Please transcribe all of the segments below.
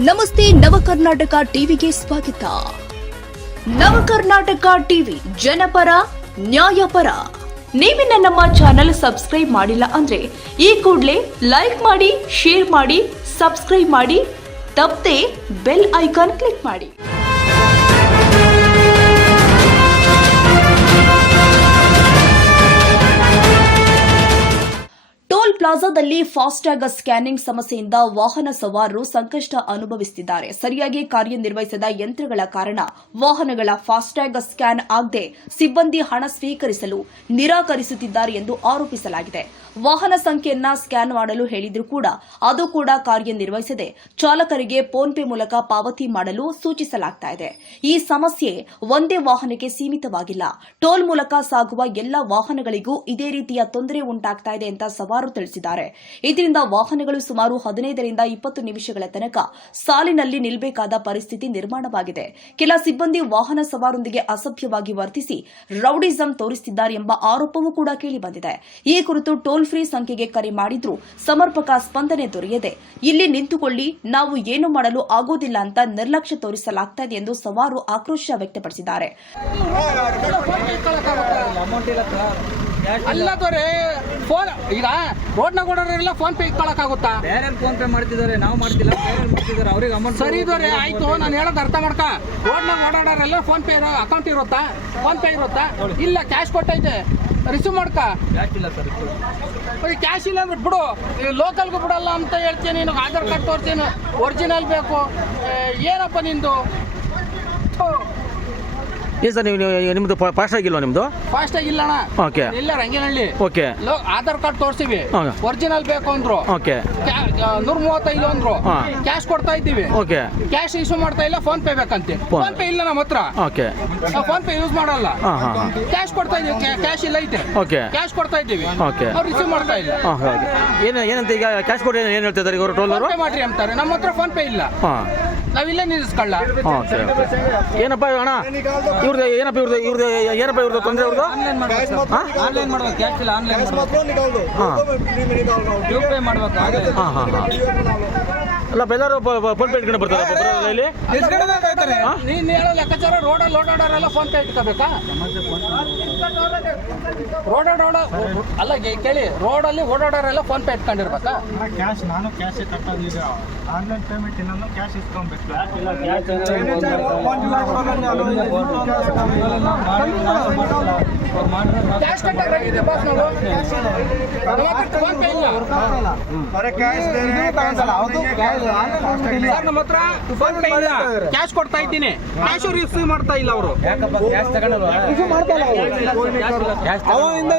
ನಮಸ್ತೆ ನವಕರ್ನಾಟಕ ಟಿವಿಗೆ ಸ್ವಾಗತ. ನವಕರ್ನಾಟಕ ಟಿವಿ ಜನಪರ ನ್ಯಾಯಪರ. ನೀವಿನ್ನ ನಮ್ಮ ಚಾನೆಲ್ ಸಬ್ಸ್ಕ್ರೈಬ್ ಮಾಡಿಲ್ಲ ಅಂದ್ರೆ ಈ ಕೂಡಲೇ ಲೈಕ್ ಮಾಡಿ, ಶೇರ್ ಮಾಡಿ, ಸಬ್ಸ್ಕ್ರೈಬ್ ಮಾಡಿ, ತಪ್ಪದೆ ಬೆಲ್ ಐಕಾನ್ ಕ್ಲಿಕ್ ಮಾಡಿ. ಟೋಲ್ ಪ್ಲಾಜಾದಲ್ಲಿ ಫಾಸ್ಟ್ಯಾಗ್ ಸ್ಕ್ಯಾನಿಂಗ್ ಸಮಸ್ಯೆಯಿಂದ ವಾಹನ ಸವಾರರು ಸಂಕಷ್ಟ ಅನುಭವಿಸುತ್ತಿದ್ದಾರೆ. ಸರಿಯಾಗಿ ಕಾರ್ಯನಿರ್ವಹಿಸದ ಯಂತ್ರಗಳ ಕಾರಣ ವಾಹನಗಳ ಫಾಸ್ಟ್ಯಾಗ್ ಸ್ಕ್ಯಾನ್ ಆಗದೆ ಸಿಬ್ಬಂದಿ ಹಣ ಸ್ವೀಕರಿಸಲು ನಿರಾಕರಿಸುತ್ತಿದ್ದಾರೆ ಎಂದು ಆರೋಪಿಸಲಾಗಿದೆ. ವಾಹನ ಸಂಖ್ಯೆಯನ್ನ ಸ್ಕ್ಯಾನ್ ಮಾಡಲು ಹೇಳಿದ್ರೂ ಕೂಡ ಅದು ಕೂಡ ಕಾರ್ಯನಿರ್ವಹಿಸದೆ ಚಾಲಕರಿಗೆ ಫೋನ್ ಪೇ ಮೂಲಕ ಪಾವತಿ ಮಾಡಲು ಸೂಚಿಸಲಾಗುತ್ತಿದೆ. ಈ ಸಮಸ್ಯೆ ಒಂದೇ ವಾಹನಕ್ಕೆ ಸೀಮಿತವಾಗಿಲ್ಲ. ಟೋಲ್ ಮೂಲಕ ಸಾಗುವ ಎಲ್ಲ ವಾಹನಗಳಿಗೂ ಇದೇ ರೀತಿಯ ತೊಂದರೆ ಉಂಟಾಗ್ತಾ ಇದೆ ಅಂತ ಸವಾರರು ತಿಳಿಸಿದ್ದಾರೆ. ಇದರಿಂದ ವಾಹನಗಳು ಸುಮಾರು 15 ರಿಂದ 20 ನಿಮಿಷಗಳ ತನಕ ಸಾಲಿನಲ್ಲಿ ನಿಲ್ಲಬೇಕಾದ ಪರಿಸ್ಥಿತಿ ನಿರ್ಮಾಣವಾಗಿದೆ. ಕೆಲ ಸಿಬ್ಬಂದಿ ವಾಹನ ಸವಾರರೊಂದಿಗೆ ಅಸಭ್ಯವಾಗಿ ವರ್ತಿಸಿ ರೌಡಿಸಂ ತೋರಿಸುತ್ತಿದ್ದಾರೆ ಎಂಬ ಆರೋಪವೂ ಕೂಡ ಕೇಳಿಬಂದಿದೆ. ಈ ಕುರಿತು ಟೋಲ್ ಫ್ರೀ ಸಂಖ್ಯೆಗೆ ಕರೆ ಮಾಡಿದ್ರೂ ಸಮರ್ಪಕ ಸ್ಪಂದನೆ ದೊರೆಯದೆ ಇಲ್ಲಿ ನಿಂತುಕೊಳ್ಳಿ, ನಾವು ಏನು ಮಾಡಲು ಆಗೋದಿಲ್ಲ ಅಂತ ನಿರ್ಲಕ್ಷ್ಯ ತೋರಿಸಲಾಗುತ್ತಿದೆ ಎಂದು ಸವಾರರು ಆಕ್ರೋಶ ವ್ಯಕ್ತಪಡಿಸಿದ್ದಾರೆ. ಅಲ್ಲದವ್ರೆ ಫೋನ್ ಈಗ ರೋಡ್ನಾಗ ಓಡೋರೆಲ್ಲ ಫೋನ್ ಪೇ ಇಟ್ಕೊಳಕ್ಕಾಗುತ್ತಾ? ಬೇರೆ ಫೋನ್ ಪೇ ಮಾಡ್ತಿದ್ದಾರೆ, ನಾವು ಮಾಡ್ತಿಲ್ಲ, ಬೇರೆ ಮಾಡ್ತಿದ್ದಾರೆ, ಅವ್ರಿಗೆ ಅಮೌಂಟ್ ಸರಿ ಇದ್ದವ್ರೆ ಆಯ್ತು. ನಾನು ಹೇಳೋದು ಅರ್ಥ ಮಾಡ್ಕ. ರೋಡ್ನಾಗ ಓಡಾಡೋರೆಲ್ಲ ಫೋನ್ ಪೇ ಅಕೌಂಟ್ ಇರುತ್ತಾ? ಫೋನ್ ಪೇ ಇರುತ್ತಾ? ಇಲ್ಲ, ಕ್ಯಾಶ್ ಕೊಟ್ಟೈತೆ, ರಿಸೀವ್ ಮಾಡ್ಕ. ಕ್ಯಾಶ್ ಇಲ್ಲ ಸರ್, ಕ್ಯಾಶ್ ಇಲ್ಲ ಅಂದ್ರೆ ಬಿಡು, ಲೋಕಲ್ಗೂ ಬಿಡಲ್ಲ ಅಂತ ಹೇಳ್ತೀನಿ. ನಿನಗೆ ಆಧಾರ್ ಕಾರ್ಡ್ ತೋರಿಸ್ತೀನಿ, ಒರಿಜಿನಲ್ ಬೇಕು. ಏನಪ್ಪ ನಿಂದು? ಏನು ಸರ್, ನಿಮ್ಮದು ಫಾಸ್ಟ್ ಆಗಿಲ್ವಾ? ನಿಮ್ಮದು ಫಾಸ್ಟ್ ಆಗಿಲ್ಲ ಅಣ್ಣ. ಓಕೆ, ಇಲ್ಲ ರಂಗನಹಳ್ಳಿ. ಓಕೆ, ಆಧಾರ್ ಕಾರ್ಡ್ ತೋರಿಸಿವಿ, ಒರಿಜಿನಲ್ ಬೇಕು ಅಂದ್ರು. ಓಕೆ, 135 ಅಂದ್ರು. ಕ್ಯಾಶ್ ಕೊಡ್ತಾ ಇದ್ದೀವಿ, ಓಕೆ, ಕ್ಯಾಶ್ ಇಶ್ಯೂ ಮಾಡ್ತಾ ಇಲ್ಲ, ಫೋನ್ ಪೇ ಬೇಕಂತೆ. ಫೋನ್ ಪೇ ಇಲ್ಲ ನಮ್ಮ ಹತ್ರ, ಓಕೆ, ಫೋನ್ ಪೇ ಯೂಸ್ ಮಾಡಲ್ಲ. ಕ್ಯಾಶ್ ಕೊಡ್ತಾ ಇದೀವಿ, ಕ್ಯಾಶ್ ಇಲ್ಲ ಐತೆ, ಓಕೆ, ಕ್ಯಾಶ್ ಕೊಡ್ತಾ ಇದ್ದೀವಿ, ಓಕೆ, ಅವ್ರು ರಿಸೀವ್ ಮಾಡ್ತಾ ಇಲ್ಲ. ಏನಂತ ಈಗ ಕ್ಯಾಶ್ ಕೊಡಿ ಏನು ಹೇಳ್ತಿದ್ದಾರೆ ಇವರು ಟೋಲ್ ಅವರು? ಫೋನ್ ಪೇ ಮಾಡ್ರಿ ಅಂತಾರೆ, ನಮ್ಮ ಹತ್ರ ಫೋನ್ ಪೇ ಇಲ್ಲ, ನಾವಿಲ್ಲೇ ನಿಲ್ಲಿಸ್ಕೊಳ್ಳ. ಓಕೆ, ಏನಪ್ಪ ಅಣ್ಣ ಇವ್ರದ್ದು, ಏನಪ್ಪ ಇವ್ರದ್ದು ಏನಪ್ಪ ಇವ್ರದ್ದು ತೊಂದರೆ? ಇವ್ರದ್ದು ಆನ್ಲೈನ್ ಮಾಡ್ಬೇಕು, ಕ್ಯಾಶ್ ಇಲ್ಲ, ಆನ್ಲೈನ್ ಯು ಪೇ ಮಾಡ್ಬೇಕು. ಅಲ್ಲ, ಎಲ್ಲರೂ ಫೋನ್ ಪೇ ಇಟ್ಕೊಂಡು ಬರ್ತಾರೆ ಇಲ್ಲಿ. ನೀನ್ ಹೇಳೋ ಲೆಕ್ಕಾಚಾರ ರೋಡಲ್ಲಿ ಓಡಾಡೋರೆಲ್ಲ ಫೋನ್ ಪೇ ಇಟ್ಕೋಬೇಕಾ? ಅಲ್ಲ ಕೇಳಿ, ರೋಡಲ್ಲಿ ಓಡಾಡೋರೆಲ್ಲ ಫೋನ್ ಪೇ ಇಟ್ಕೊಂಡಿರ್ಬೇಕಾ? ಕ್ಯಾಶ್ ನಾನು ಕ್ಯಾಶೇ ಕಟ್ಟೋದು. ಈಗ ಆನ್ಲೈನ್ ಪೇಮೆಂಟ್ ಇನ್ನೊಂದು ಕ್ಯಾಶ್ ಇಸ್ಕೊಬೇಕು. ಕ್ಯಾಶ್ ಕಟ್ಟಾಗಿದೆ ಬಾಸ್, ನಾವು ಫೋನ್ ಪೇ ಇಲ್ಲ ಸರ್, ನಮ್ಮ ಹತ್ರ ಫೋನ್ ಪೇ ಇಲ್ಲ. ಕ್ಯಾಶ್ ಕೊಡ್ತಾ ಇದ್ದೀನಿ, ಕ್ಯಾಶ್ ರಿಸೀವ್ ಮಾಡ್ತಾ ಇಲ್ಲ ಅವರು.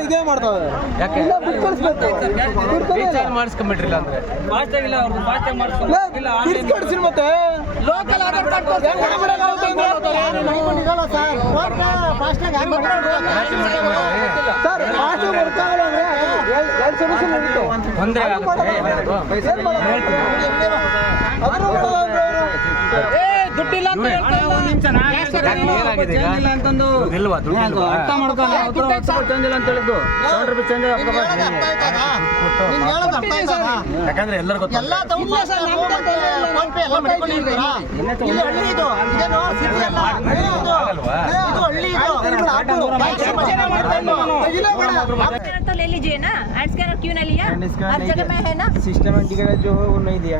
ಇದೇ ಮಾಡ್ತಾರೆ. ಮಾಡಿಸ್ಕೊಂಡ್ಬಿಟ್ರಿಲ್ಲ ಅಂದ್ರೆ ಫಾಸ್ಟ್ ಆಗಿಲ್ಲ, ಅವ್ರದ್ದು ಫಾಸ್ಟ್ ಆಗಿ ಮಾಡಿಸ್ಕೊಂಡು ಮತ್ತೆ ಲೋಕಲ್ ಆಧಾರ್ ಕಾರ್ಡ್ ತೊಂದರೆ ದುಡ್ಡಿಲ್ಲ ಅಂತ ಹೇಳ್ತಾ ಇಲ್ಲ. ಏನಾಗಿದೆ ಅಂತಂದು ಅರ್ಥ ಮಾಡ್ಕೊಂಡು ಚೇಂಜ್ ಇಲ್ಲ ಅಂತ ಹೇಳಿದ್ದು. 100 ರೂಪಾಯಿ ಚೇಂಜ್ ಯಾಕಂದ್ರೆ ಎಲ್ಲರೂ ಗೊತ್ತು. तो ले लीजिए ना, एड स्कैनर क्यों ना लिया? हर जगह में है ना सिस्टमेटिक जो है वो नहीं दिया।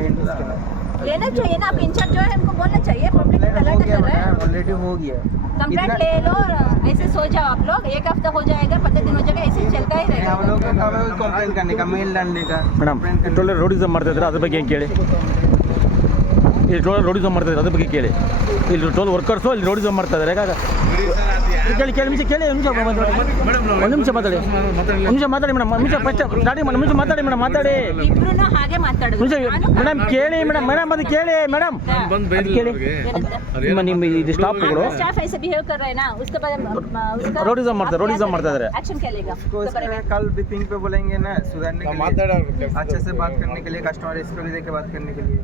लेना चाहिए ना, आप इंचार्ज जो है हमको बोलना चाहिए। पब्लिक को गलत कर रहे हैं, ऑलरेडी हो गया। कंप्लेंट ले लो, ऐसे सो जाओ आप लोग। 1 हफ्ता हो जाएगा, 15 दिन हो जाएगा, ऐसे चलता ही रहेगा। हम लोग का काम है कंप्लेंट करने का, मेल डालने का। ಮೇಡಮ್, ಟೋಲ್ ರೋಡಿಸಮ್ ಮಾಡ್ತಾ ಇದ್ದಾರೆ, ಅದ್ರ ಬಗ್ಗೆ ಏನು ಕೇಳಿ. ಇಲ್ಲಿ ಟೋಲ್ ರೋಡಿಸಮ್ ಮಾಡ್ತಾ ಇದ್ದಾರೆ, ಅದ್ರ ಬಗ್ಗೆ ಕೇಳಿ. ಇಲ್ಲಿ ಟೋಲ್ ವರ್ಕರ್ಸು ಇಲ್ಲಿ ರೋಡಿಸಮ್ ಮಾಡ್ತಾ ಇದ್ದಾರೆ. ಕೇಳಿ ನಿಮಿಷ ಕೇಳಿ, ಒಂದು ನಿಮಿಷ ಮಾತಾಡಿ ಮೇಡಮ್, ಫಸ್ಟ್ ಸ್ಟಾರ್ಟಿಂಗ್ ನಿಮಿಷ ಮಾತಾಡಿ ಮೇಡಮ್, ಮಾತಾಡಿ. ಇಬ್ರು ಹಾಗೆ ಮಾತಾಡೋದು ಮೇಡಮ್ ಕೇಳಿ ಮೇಡಮ್ ಅದು ಕೇಳಿ ಮೇಡಮ್, ಕೇಳಿ ನಿಮ್ಮ ಇದು ಸ್ಟಾಫ್ಗಳು स्टाफ ऐसे बिहेव कर रहे हैं ना, उसके बाद ರೋಡಿಸಮ್ ಮಾಡ್ತಾ ಇದ್ದಾರೆ. एक्शन क्या लेगा? कल ब्रीफिंग पे बोलेंगे ना, सुधारने के लिए, अच्छे से बात करने के लिए, कस्टमर हिस्ट्री देके बात करने के लिए।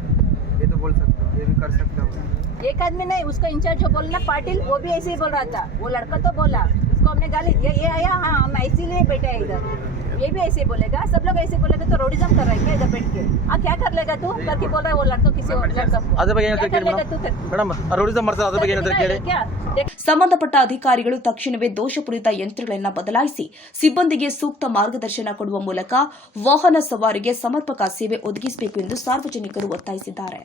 ये तो बोल सकता हूँ, ये भी कर सकता हूँ। एक आदमी नहीं, उसका इंचार्ज जो बोलना पाटिल, वो भी ऐसे ही बोल रहा था। वो लड़का तो बोला, उसको हमने गाली, ये आया, हाँ हम इसीलिए बैठे हैं इधर। ये भी ऐसे बोलेगा, सब लोग ऐसे बोलेगा तो रोडिज्म कर रहा है क्या इधर बैठ के? क्या कर लेगा तू करके बोल रहा है वो लड़का किसी और लड़का को? ಅದ್ರ ಬಗ್ಗೆ क्या ಏನಂತ कर ಕೇಳಿ लेगा तू ಮೇಡಮ್ ರೋಡಿಸಮ್ ಮಾಡ್ತಾರೆ ಅದ್ರ ಬಗ್ಗೆ ಏನಂತ ಕೇಳಿ क्या देख ಸಂಬಂಧಪಟ್ಟ ಅಧಿಕಾರಿಗಳು ತಕ್ಷಣವೇ ದೋಷಪೂರಿತ ಯಂತ್ರಗಳನ್ನು ಬದಲಾಯಿಸಿ ಸಿಬ್ಬಂದಿಗೆ ಸೂಕ್ತ ಮಾರ್ಗದರ್ಶನ ಕೊಡುವ ಮೂಲಕ ವಾಹನ ಸವಾರಿಗೆ ಸಮರ್ಪಕ ಸೇವೆ ಒದಗಿಸಬೇಕು ಎಂದು ಸಾರ್ವಜನಿಕರು ಒತ್ತಾಯಿಸಿದ್ದಾರೆ.